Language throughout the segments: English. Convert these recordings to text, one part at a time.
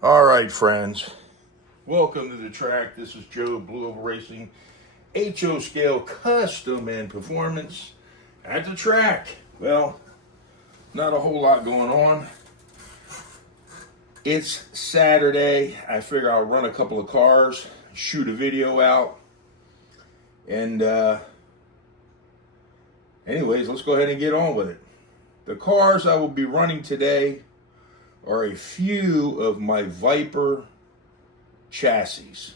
All right, friends. Welcome to the track. This is Joe, BlueOvalRacingHoScale Custom and Performance at the track. Well, not a whole lot going on. It's Saturday. I figure I'll run a couple of cars, shoot a video out, and anyways, let's go ahead and get on with it. The cars I will be running today are a few of my Viper chassis,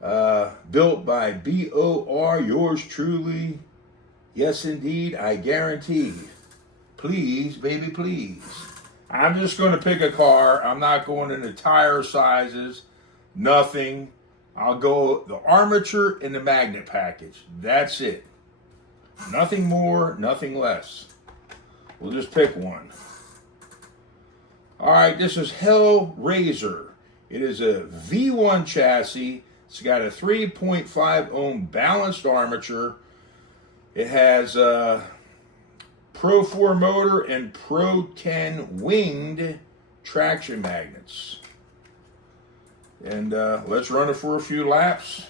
built by B.O.R, yours truly. Yes, indeed, I guarantee. Please, baby, please. I'm just going to pick a car. I'm not going into tire sizes, nothing. I'll go the armature and the magnet package. That's it. Nothing more, nothing less. We'll just pick one. All right, this is Razer. It is a V1 chassis. It's got a 3.5 ohm balanced armature. It has a Pro 4 motor and Pro 10 winged traction magnets. And let's run it for a few laps.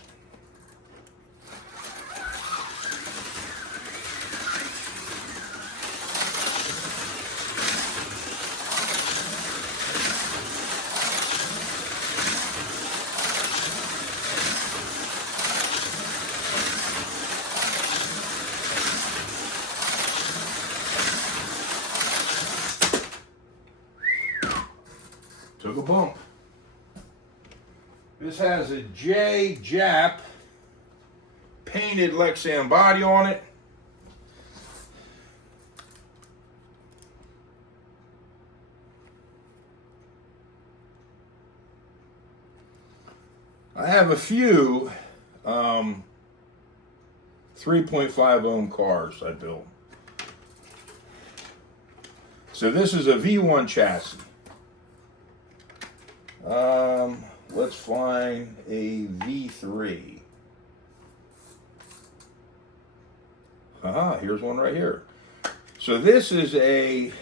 Took a bump. This has a J Jap painted Lexan body on it. I have a few 3.5 ohm cars I built. So this is a V1 chassis. Let's find a V3. Here's one right here. So this is a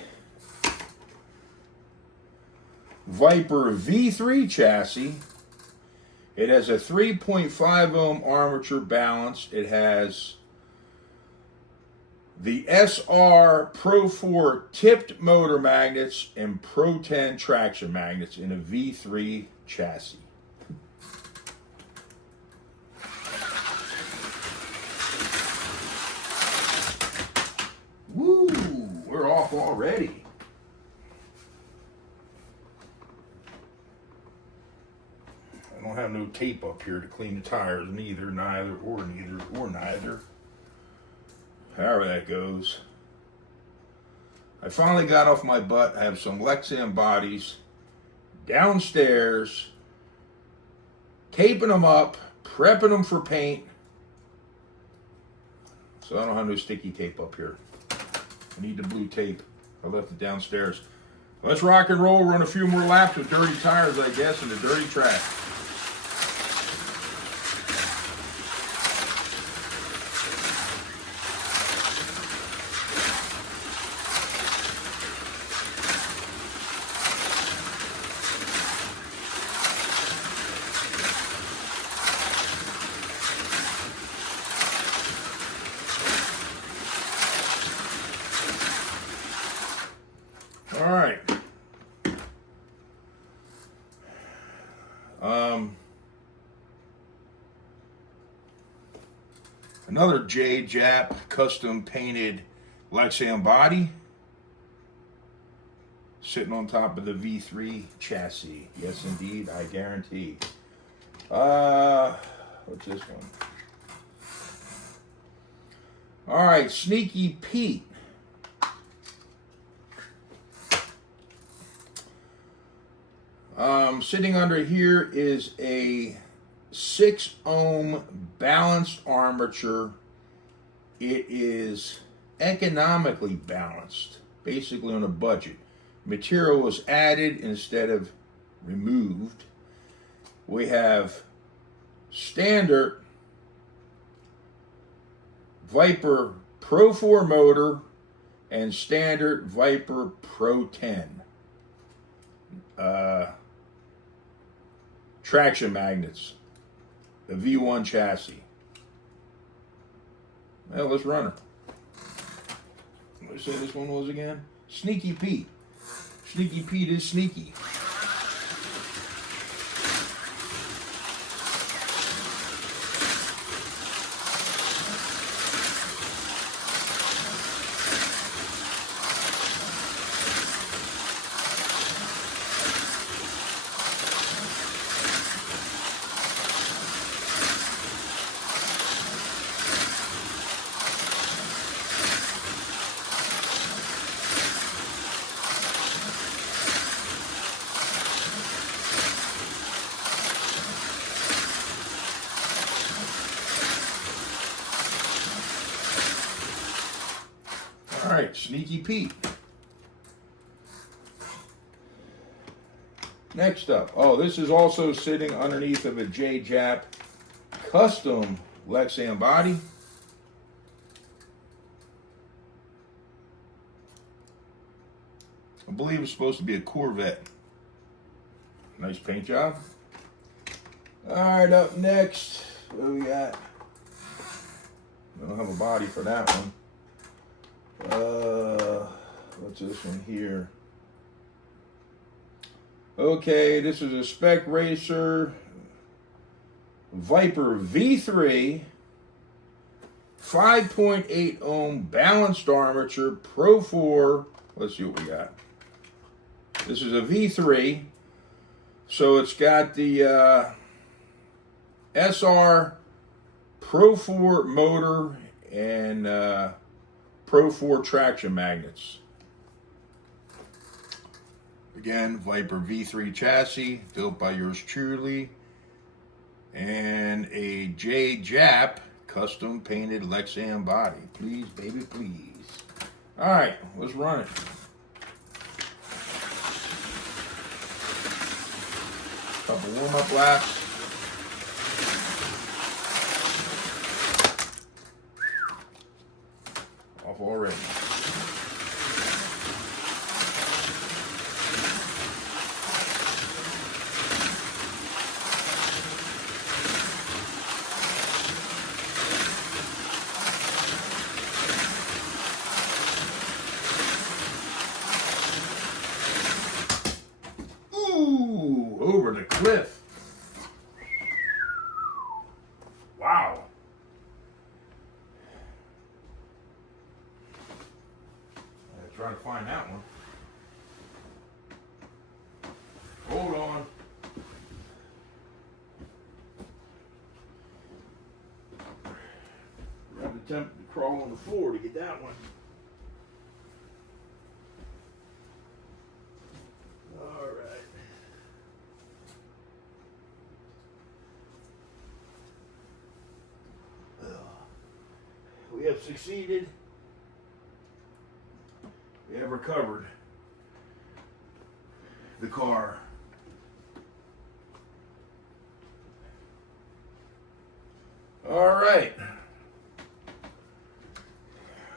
Viper V3 chassis. It has a 3.5 ohm armature balance. It has the SR Pro 4 tipped motor magnets and Pro 10 traction magnets in a V3 chassis. Woo, we're off already. I don't have no tape up here to clean the tires, neither. However that goes. I finally got off my butt. I have some Lexan bodies downstairs, taping them up, prepping them for paint. So I don't have no sticky tape up here. I need the blue tape. I left it downstairs. Let's rock and roll, run a few more laps with dirty tires, I guess, in the dirty track. All right. Another J Jap custom painted Lexan body sitting on top of the V3 chassis. Yes, indeed, I guarantee. What's this one? All right, Sneaky Pete. Sitting under here is a 6 ohm balanced armature. It is economically balanced, basically on a budget. Material was added instead of removed. We have standard Viper Pro 4 motor and standard Viper Pro 10. traction magnets, a V1 chassis. Well, let's run her. What did I say this one was again? Sneaky Pete. Sneaky Pete is sneaky. All right, Sneaky Pete. Next up, oh, this is also sitting underneath of a J-Jap custom Lexan body. I believe it's supposed to be a Corvette. Nice paint job. All right, up next, what do we got? I don't have a body for that one. What's this one here? Okay, this is a Spec Racer Viper V3 5.8 ohm balanced armature Pro 4. Let's see what we got. This is a V3, so it's got the SR Pro 4 motor and Pro 4 traction magnets. Again, Viper V3 chassis, built by yours truly. And a J-Jap custom painted Lexan body. Please, baby, please. All right, let's run it. Couple warm-up laps. Off already. Ooh, over the cliff. Wow. I'm trying to find that one. Hold on. I'm attempting to crawl on the floor to get that one. All right. We have succeeded. We have recovered the car. All right.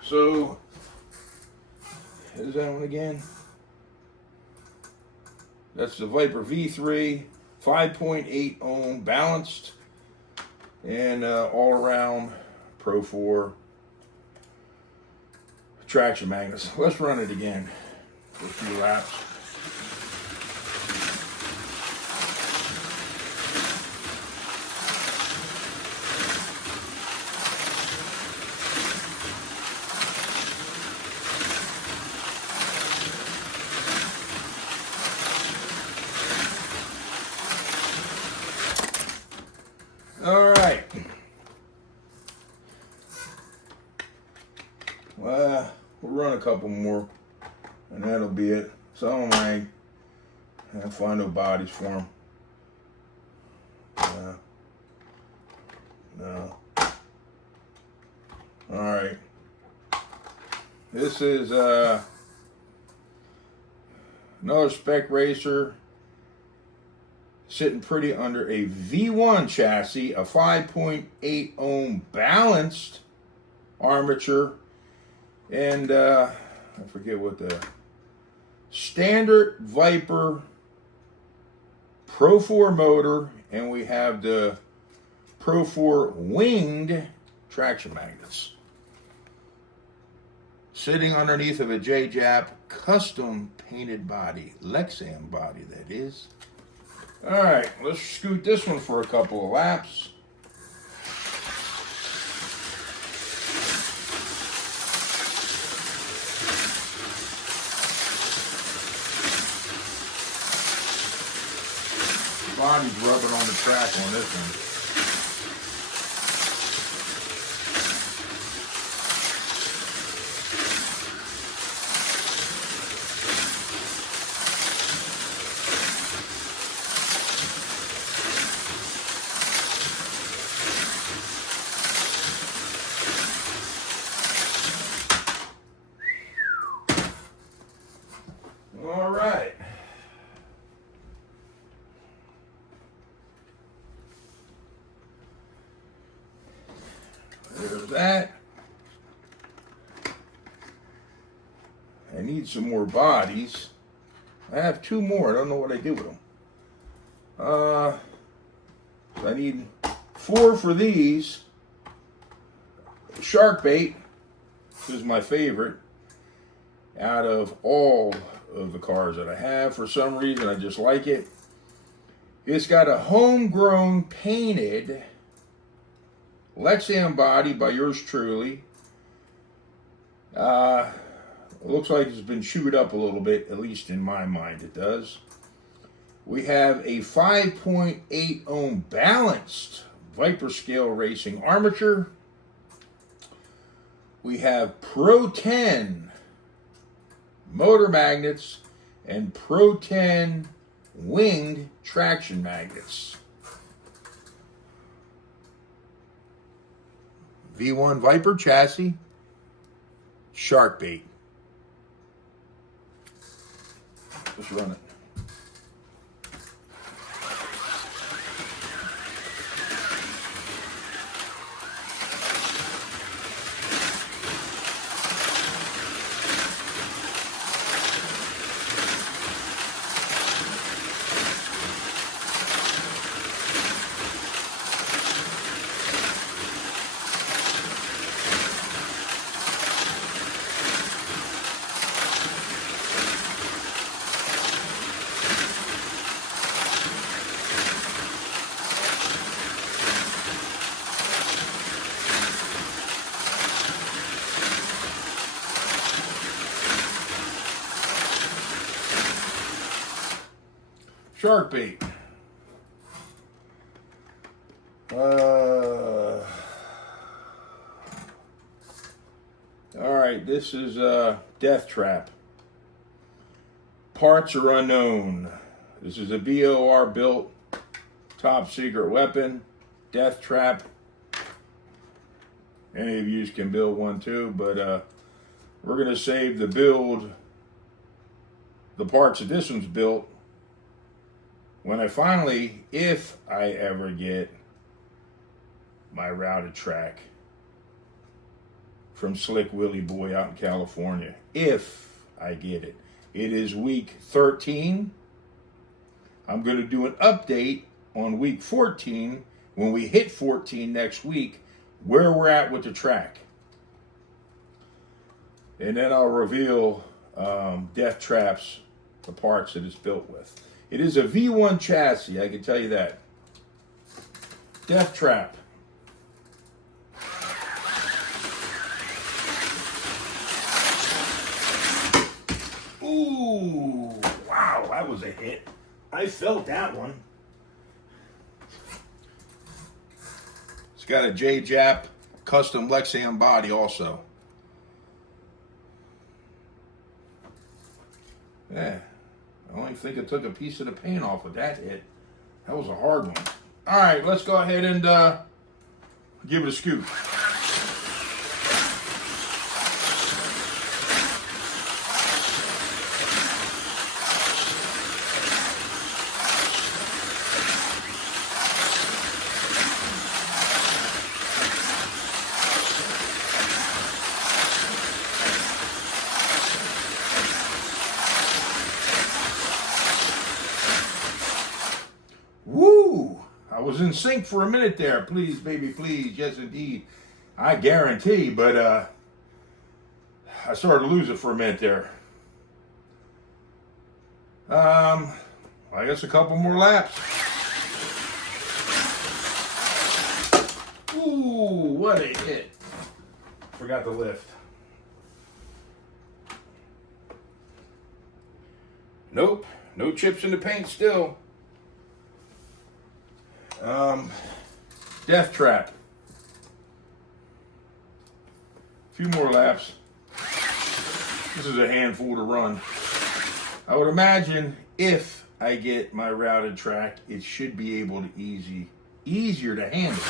So, is that one again? That's the Viper V3, 5.8 ohm balanced, and all around Pro 4 traction magnets. Let's run it again for a few laps. All right. We'll run a couple more, and that'll be it. So I can't find no bodies for them. No. All right. This is another Spec Racer, sitting pretty under a V1 chassis, a 5.8 ohm balanced armature, and I forget what the standard Viper Pro 4 motor, and we have the Pro 4 winged traction magnets. Sitting underneath of a J-Jap custom painted body, Lexan body that is. All right, let's scoot this one for a couple of laps. Body's rubbing on the track on this one. All right. There's that. I need some more bodies. I have 2 more. I don't know what I did with them. I need 4 for these. Shark bait. This is my favorite out of all of the cars that I have. For some reason, I just like it. It's got a homegrown painted Lexan body by yours truly. It looks like it's been chewed up a little bit, at least in my mind it does. We have a 5.8 ohm balanced Viper scale racing armature. We have Pro 10 motor magnets and Pro 10 winged traction magnets. V1 Viper chassis, shark bait. Let's run it. Shark bait. All right, this is Death Trap. Parts are unknown. This is a B.O.R built top secret weapon. Death Trap. Any of you can build one too, but we're going to save the build, the parts that this one's built, when I finally, if I ever get my routed track from Slick Willy Boy out in California. If I get it. It is week 13. I'm going to do an update on week 14 when we hit 14 next week, where we're at with the track. And then I'll reveal Death Trap's, the parts that it's built with. It is a V1 chassis, I can tell you that. Death Trap. Ooh, wow, that was a hit. I felt that one. It's got a J-Jap custom Lexan body also. Yeah. I only think it took a piece of the paint off with that hit. That was a hard one. All right, let's go ahead and give it a scoop. was in sync for a minute there. Please, baby, please. Yes, indeed. I guarantee. But I started to lose it for a minute there. I guess a couple more laps. Ooh, what a hit. Forgot the lift. Nope, no chips in the paint still. Death trap. A few more laps. This is a handful to run. I would imagine if I get my routed track, it should be able to easier to handle.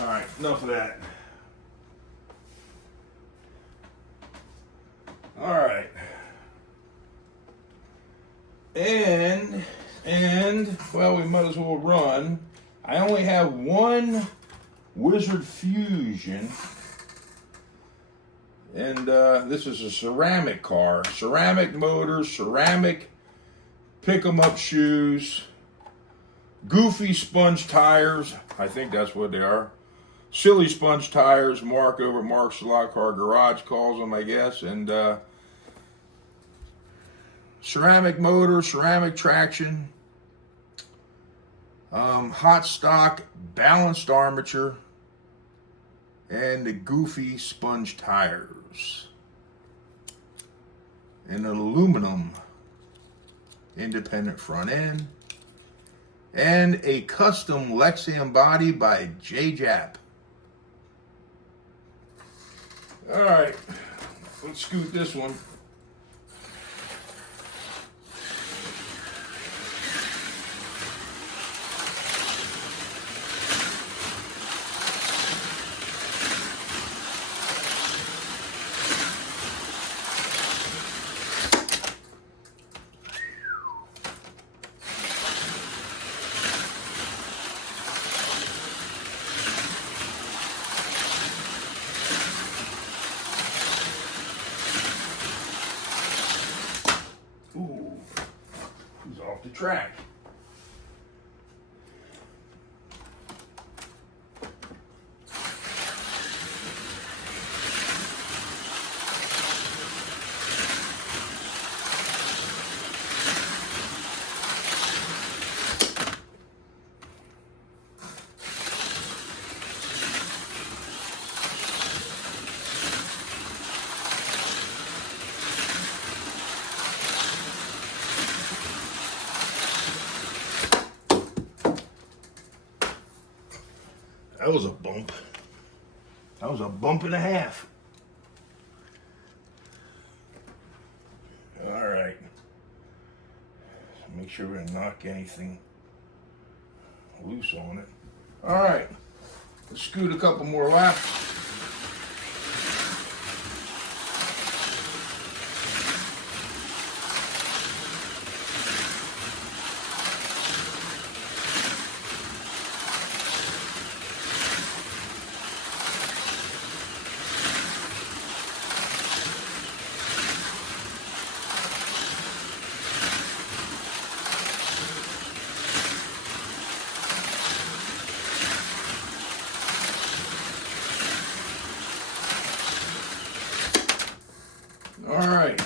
All right, enough of that. All right. And well, we might as well run. I only have one Wizzard Fusion. And this is a ceramic car. Ceramic motors, ceramic pick-em-up shoes, goofy sponge tires. I think that's what they are. Silly sponge tires. Mark over at Mark's Lot Car Garage calls them, I guess. And ceramic motor, ceramic traction, hot stock, balanced armature, and the goofy sponge tires. And an aluminum independent front end. And a custom Lexian body by J-Jap. Alright, let's scoot this one. The track. That was a bump. That was a bump and a half. All right. Make sure we don't knock anything loose on it. All right. Let's scoot a couple more laps. All right,